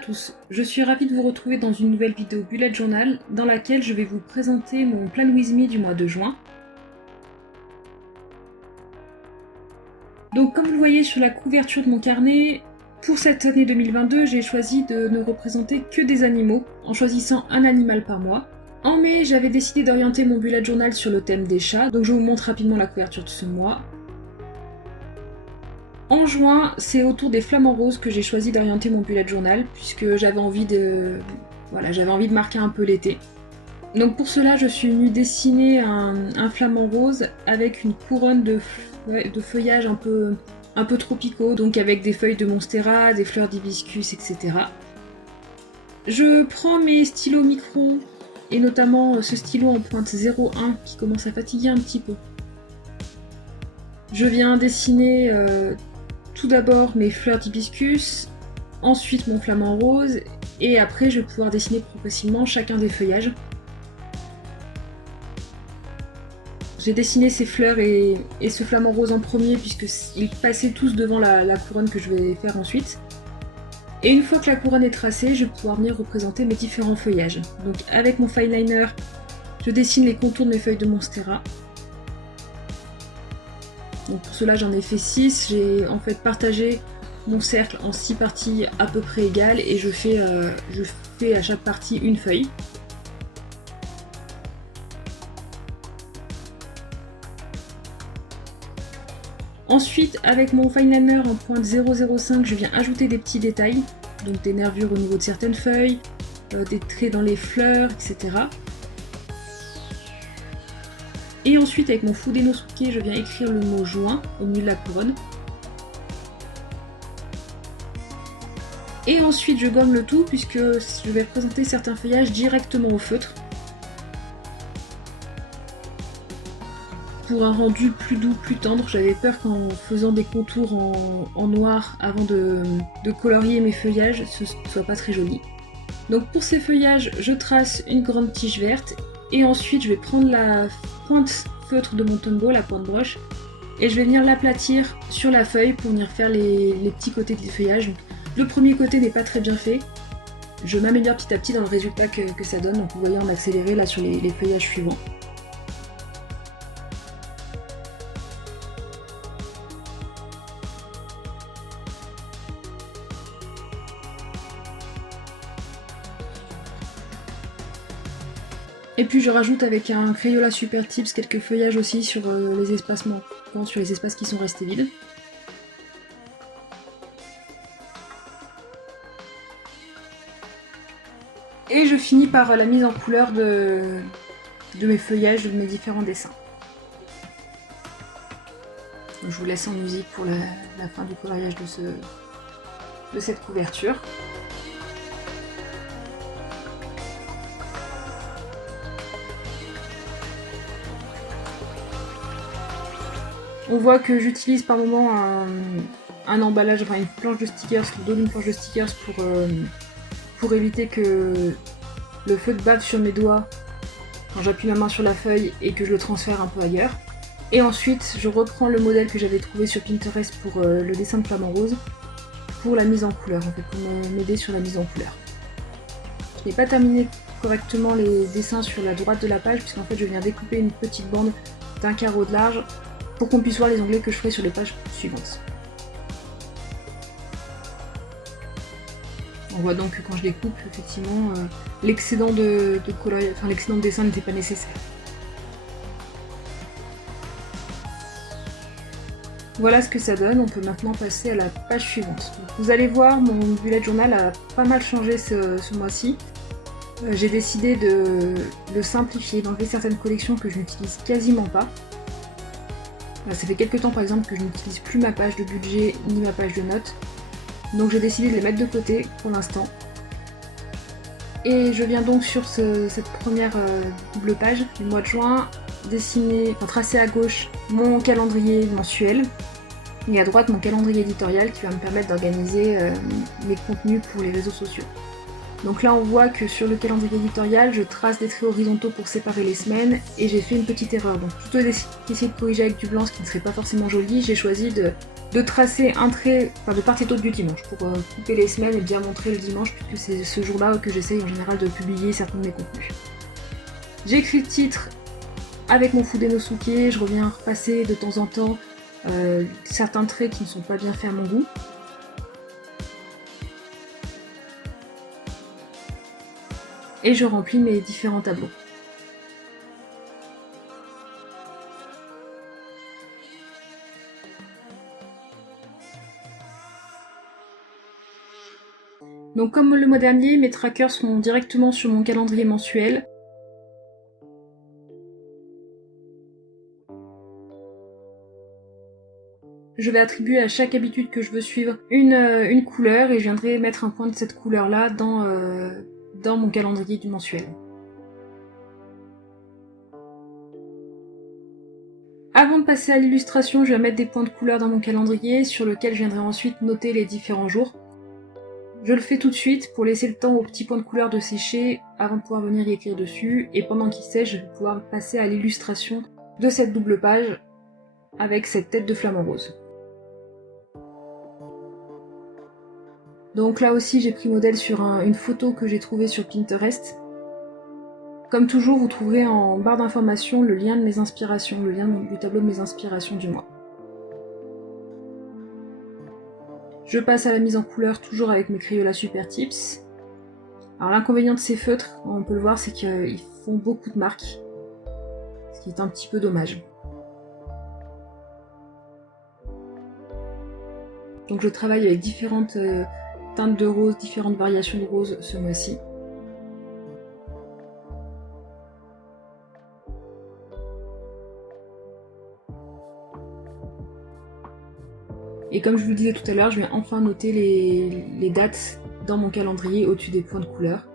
tous, je suis ravie de vous retrouver dans une nouvelle vidéo Bullet Journal dans laquelle je vais vous présenter mon Plan With Me du mois de juin. Donc comme vous le voyez sur la couverture de mon carnet, pour cette année 2022, j'ai choisi de ne représenter que des animaux, en choisissant un animal par mois. En mai, j'avais décidé d'orienter mon Bullet Journal sur le thème des chats, donc je vous montre rapidement la couverture de ce mois. En juin, c'est autour des flamants roses que j'ai choisi d'orienter mon Bullet Journal, puisque j'avais envie de marquer un peu l'été. Donc pour cela, je suis venue dessiner un flamant rose avec une couronne de feuillages un peu tropicaux, donc avec des feuilles de monstera, des fleurs d'hibiscus, etc. Je prends mes stylos Micron, et notamment ce stylo en pointe 01 qui commence à fatiguer un petit peu. Je viens dessiner tout d'abord mes fleurs d'hibiscus, ensuite mon flamant rose, et après je vais pouvoir dessiner progressivement chacun des feuillages. J'ai dessiné ces fleurs et ce flamant rose en premier puisqu'ils passaient tous devant la couronne que je vais faire ensuite. Et une fois que la couronne est tracée, je vais pouvoir venir représenter mes différents feuillages. Donc avec mon fineliner, je dessine les contours de mes feuilles de monstera. Donc pour cela j'en ai fait 6, j'ai en fait partagé mon cercle en 6 parties à peu près égales et je fais à chaque partie une feuille. Ensuite, avec mon fineliner en pointe 005, je viens ajouter des petits détails, donc des nervures au niveau de certaines feuilles, des traits dans les fleurs, etc. Et ensuite, avec mon Fudenosuke, je viens écrire le mot juin au milieu de la couronne. Et ensuite, je gomme le tout puisque je vais présenter certains feuillages directement au feutre. Pour un rendu plus doux, plus tendre, j'avais peur qu'en faisant des contours en noir avant de colorier mes feuillages, ce soit pas très joli. Donc pour ces feuillages, je trace une grande tige verte et ensuite je vais prendre la pointe feutre de mon Tombow, la pointe broche, et je vais venir l'aplatir sur la feuille pour venir faire les petits côtés des feuillages. Donc, le premier côté n'est pas très bien fait, je m'améliore petit à petit dans le résultat que ça donne, donc vous voyez en accéléré là sur les feuillages suivants. Et puis je rajoute avec un Crayola Super Tips quelques feuillages aussi sur les espacements, sur les espaces qui sont restés vides. Et je finis par la mise en couleur de mes feuillages, de mes différents dessins. Je vous laisse en musique pour la fin du coloriage de cette couverture. On voit que j'utilise par moment un emballage, enfin une planche de stickers, le dos d'une planche de stickers pour éviter que le feutre bave sur mes doigts quand j'appuie ma main sur la feuille et que je le transfère un peu ailleurs. Et ensuite, je reprends le modèle que j'avais trouvé sur Pinterest pour le dessin de flamant rose pour la mise en couleur, en fait, pour m'aider sur la mise en couleur. Je n'ai pas terminé correctement les dessins sur la droite de la page puisqu'en fait je viens découper une petite bande d'1 carreau de large pour qu'on puisse voir les onglets que je ferai sur les pages suivantes. On voit donc que quand je découpe, effectivement, l'excédent de dessin n'était pas nécessaire. Voilà ce que ça donne, on peut maintenant passer à la page suivante. Donc, vous allez voir, mon Bullet Journal a pas mal changé ce mois-ci. J'ai décidé de le simplifier, d'enlever certaines collections que je n'utilise quasiment pas. Ça fait quelques temps par exemple que je n'utilise plus ma page de budget ni ma page de notes, donc j'ai décidé de les mettre de côté pour l'instant. Et je viens donc sur cette première double page du mois de juin tracer à gauche mon calendrier mensuel et à droite mon calendrier éditorial qui va me permettre d'organiser mes contenus pour les réseaux sociaux. Donc là on voit que sur le calendrier éditorial, je trace des traits horizontaux pour séparer les semaines et j'ai fait une petite erreur. Donc plutôt qu'essayer de corriger avec du blanc ce qui ne serait pas forcément joli, j'ai choisi de tracer un trait, enfin de part et d'autre du dimanche, pour couper les semaines et bien montrer le dimanche, puisque c'est ce jour-là que j'essaye en général de publier certains de mes contenus. J'écris le titre avec mon Fudenosuke, je reviens repasser de temps en temps certains traits qui ne sont pas bien faits à mon goût. Et je remplis mes différents tableaux. Donc comme le mois dernier, mes trackers sont directement sur mon calendrier mensuel. Je vais attribuer à chaque habitude que je veux suivre une couleur et je viendrai mettre un point de cette couleur-là dans mon calendrier du mensuel. Avant de passer à l'illustration, je vais mettre des points de couleur dans mon calendrier sur lequel je viendrai ensuite noter les différents jours. Je le fais tout de suite pour laisser le temps aux petits points de couleur de sécher avant de pouvoir venir y écrire dessus, et pendant qu'ils sèchent, je vais pouvoir passer à l'illustration de cette double page avec cette tête de flamant rose. Donc là aussi j'ai pris modèle sur une photo que j'ai trouvée sur Pinterest. Comme toujours, vous trouverez en barre d'informations le lien de mes inspirations, le lien du tableau de mes inspirations du mois. Je passe à la mise en couleur toujours avec mes Crayola Super Tips. Alors l'inconvénient de ces feutres, on peut le voir, c'est qu'ils font beaucoup de marques, ce qui est un petit peu dommage. Donc je travaille avec différentes teintes de rose, différentes variations de rose ce mois-ci. Et comme je vous le disais tout à l'heure, je vais enfin noter les dates dans mon calendrier au-dessus des points de couleur.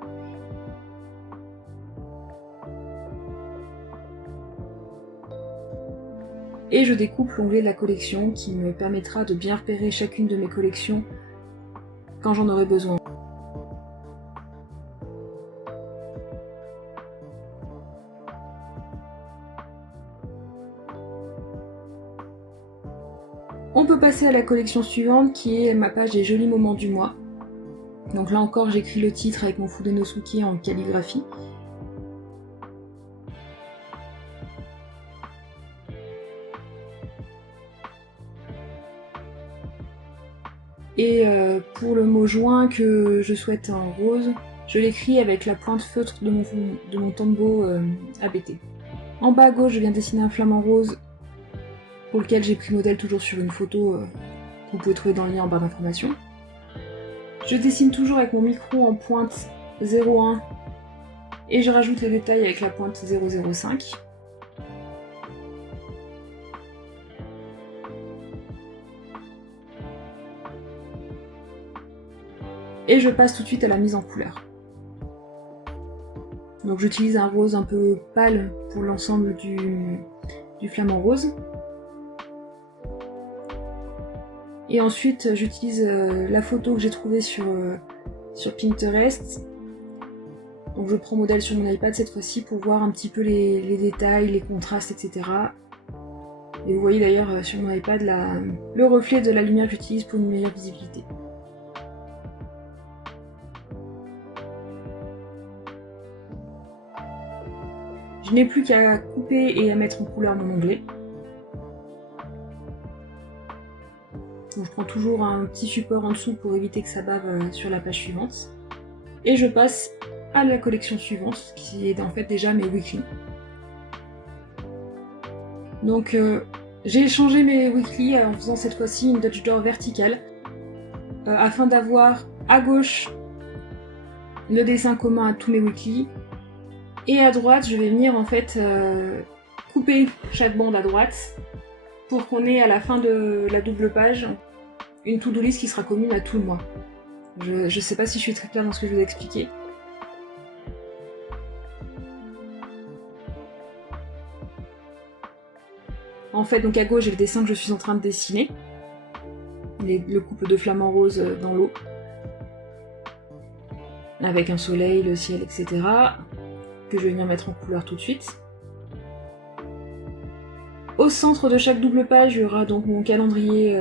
Et je découpe l'onglet de la collection qui me permettra de bien repérer chacune de mes collections quand j'en aurai besoin. On peut passer à la collection suivante qui est ma page des jolis moments du mois. Donc là encore j'écris le titre avec mon Fudenosuke en calligraphie. Et pour le mot juin que je souhaite en rose, je l'écris avec la pointe feutre de mon Tombow ABT. En bas à gauche, je viens dessiner un flamant rose pour lequel j'ai pris modèle toujours sur une photo que vous pouvez trouver dans le lien en barre d'informations. Je dessine toujours avec mon micro en pointe 0,1 et je rajoute les détails avec la pointe 0,05. Et je passe tout de suite à la mise en couleur. Donc j'utilise un rose un peu pâle pour l'ensemble du flamant rose. Et ensuite j'utilise la photo que j'ai trouvée sur Pinterest. Donc je prends modèle sur mon iPad cette fois-ci pour voir un petit peu les détails, les contrastes, etc. Et vous voyez d'ailleurs sur mon iPad le reflet de la lumière que j'utilise pour une meilleure visibilité. Je n'ai plus qu'à couper et à mettre en couleur mon onglet. Donc je prends toujours un petit support en dessous pour éviter que ça bave sur la page suivante. Et je passe à la collection suivante, qui est en fait déjà mes weekly. Donc j'ai changé mes weekly en faisant cette fois-ci une Dutch Door verticale, afin d'avoir à gauche le dessin commun à tous mes weekly, et à droite je vais venir en fait couper chaque bande à droite pour qu'on ait à la fin de la double page une to-do list qui sera commune à tout le mois. Je sais pas si je suis très claire dans ce que je vais expliquer. En fait, donc à gauche, j'ai le dessin que je suis en train de dessiner. Le couple de flamants roses dans l'eau. Avec un soleil, le ciel, etc. Que je vais venir mettre en couleur tout de suite. Au centre de chaque double page, il y aura donc mon calendrier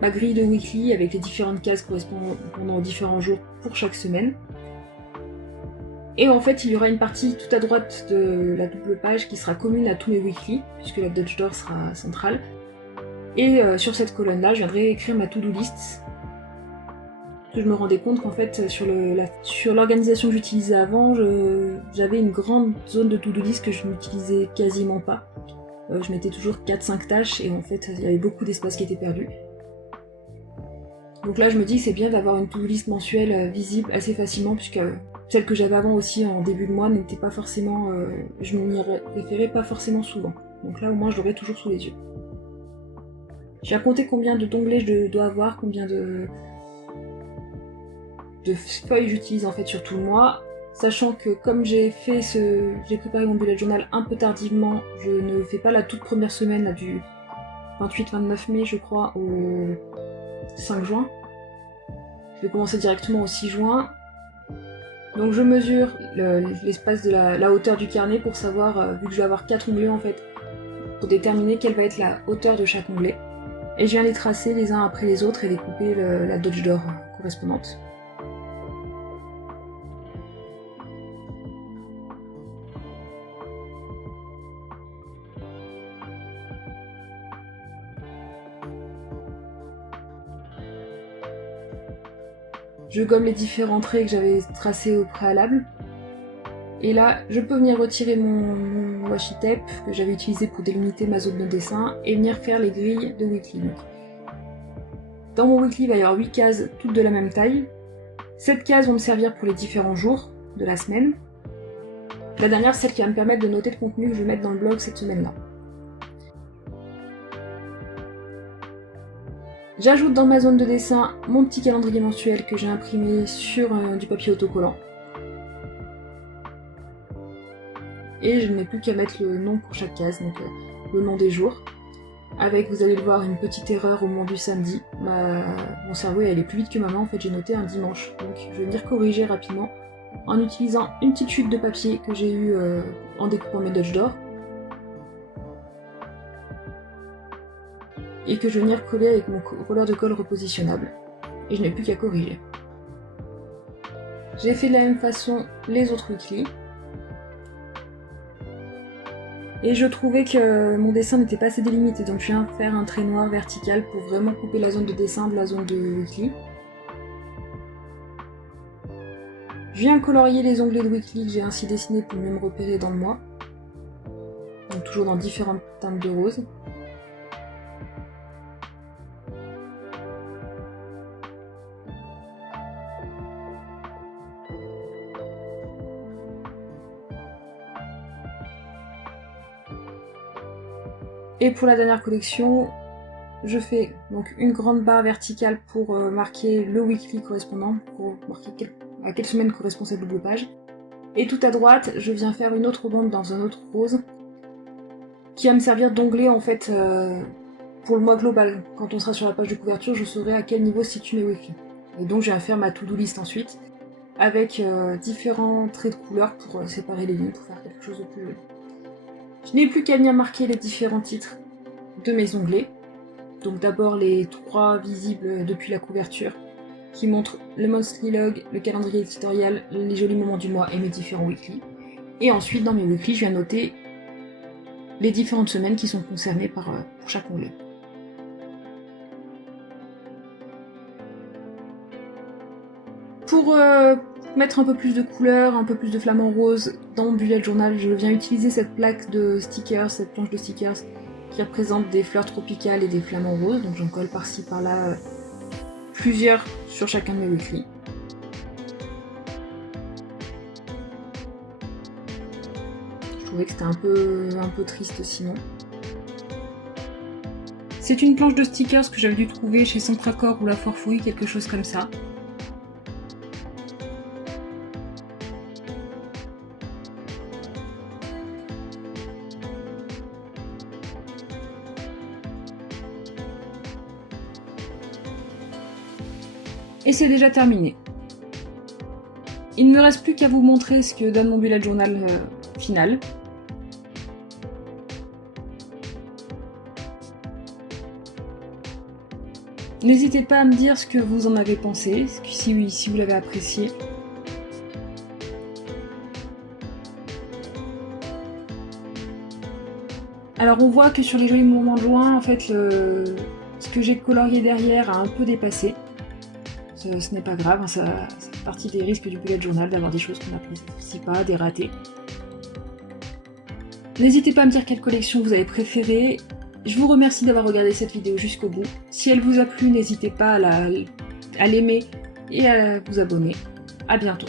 ma grille de weekly avec les différentes cases correspondant aux différents jours pour chaque semaine. Et en fait, il y aura une partie tout à droite de la double page qui sera commune à tous mes weekly, puisque la Dutch Door sera centrale. Et sur cette colonne-là, je viendrai écrire ma to-do list. Je me rendais compte qu'en fait, sur l'organisation que j'utilisais avant, j'avais une grande zone de to-do list que je n'utilisais quasiment pas. Je mettais toujours 4-5 tâches et en fait, il y avait beaucoup d'espace qui était perdu. Donc là, je me dis que c'est bien d'avoir une to-do list mensuelle visible assez facilement, puisque celle que j'avais avant aussi en début de mois n'était pas forcément... je m'y référais pas forcément souvent. Donc là, au moins, je l'aurai toujours sous les yeux. J'ai à compter combien d'onglets je dois avoir, combien de feuilles j'utilise en fait sur tout le mois, sachant que comme j'ai préparé mon bullet journal un peu tardivement, je ne fais pas la toute première semaine là, du 28-29 mai je crois au 5 juin. Je vais commencer directement au 6 juin. Donc je mesure l'espace de la hauteur du carnet pour savoir, vu que je vais avoir 4 onglets en fait, pour déterminer quelle va être la hauteur de chaque onglet. Et je viens les tracer les uns après les autres et découper la Dutch Door correspondante. Je gomme les différents traits que j'avais tracés au préalable. Et là, je peux venir retirer mon washi tape que j'avais utilisé pour délimiter ma zone de dessin et venir faire les grilles de weekly. Dans mon weekly, il va y avoir 8 cases, toutes de la même taille. 7 cases vont me servir pour les différents jours de la semaine. La dernière, c'est celle qui va me permettre de noter le contenu que je vais mettre dans le blog cette semaine-là. J'ajoute dans ma zone de dessin mon petit calendrier mensuel que j'ai imprimé sur du papier autocollant. Et je n'ai plus qu'à mettre le nom pour chaque case, donc le nom des jours. Avec, vous allez le voir, une petite erreur au moment du samedi. Mon cerveau est allé plus vite que ma main, en fait j'ai noté un dimanche. Donc je vais venir corriger rapidement en utilisant une petite chute de papier que j'ai eue en découpant mes Dutch Door. Et que je vais venir coller avec mon roller de colle repositionnable. Et je n'ai plus qu'à corriger. J'ai fait de la même façon les autres weekly. Et je trouvais que mon dessin n'était pas assez délimité, donc je viens faire un trait noir vertical pour vraiment couper la zone de dessin de la zone de weekly. Je viens colorier les onglets de weekly que j'ai ainsi dessinés pour mieux me repérer dans le mois. Donc toujours dans différentes teintes de rose. Et pour la dernière collection, je fais donc une grande barre verticale pour marquer le weekly correspondant, pour marquer à quelle semaine correspond cette double page. Et tout à droite, je viens faire une autre bande dans un autre rose, qui va me servir d'onglet en fait pour le mois global. Quand on sera sur la page de couverture, je saurai à quel niveau se situe mes weekly. Et donc je viens faire ma to-do list ensuite, avec différents traits de couleur pour séparer les lignes, pour faire quelque chose de plus joli. Je n'ai plus qu'à venir marquer les différents titres de mes onglets. Donc d'abord les 3 visibles depuis la couverture, qui montrent le monthly log, le calendrier éditorial, les jolis moments du mois et mes différents weekly. Et ensuite dans mes weekly, je viens noter les différentes semaines qui sont concernées pour chaque onglet. Pour mettre un peu plus de couleur, un peu plus de flamant rose dans mon bullet journal, je viens utiliser cette plaque de stickers, cette planche de stickers qui représente des fleurs tropicales et des flamants roses, donc j'en colle par-ci par-là plusieurs sur chacun de mes weekly. Je trouvais que c'était un peu triste sinon. C'est une planche de stickers que j'avais dû trouver chez Centracor ou La Forfouille, quelque chose comme ça. Et c'est déjà terminé. Il ne me reste plus qu'à vous montrer ce que donne mon bullet journal final. N'hésitez pas à me dire ce que vous en avez pensé, si vous l'avez apprécié. Alors on voit que sur les jolis moments de juin, en fait, ce que j'ai colorié derrière a un peu dépassé. Ce n'est pas grave, hein, ça fait partie des risques du bullet journal, d'avoir des choses qu'on n'apprécie pas, des ratés. N'hésitez pas à me dire quelle collection vous avez préférée. Je vous remercie d'avoir regardé cette vidéo jusqu'au bout. Si elle vous a plu, n'hésitez pas à l'aimer et à vous abonner. À bientôt.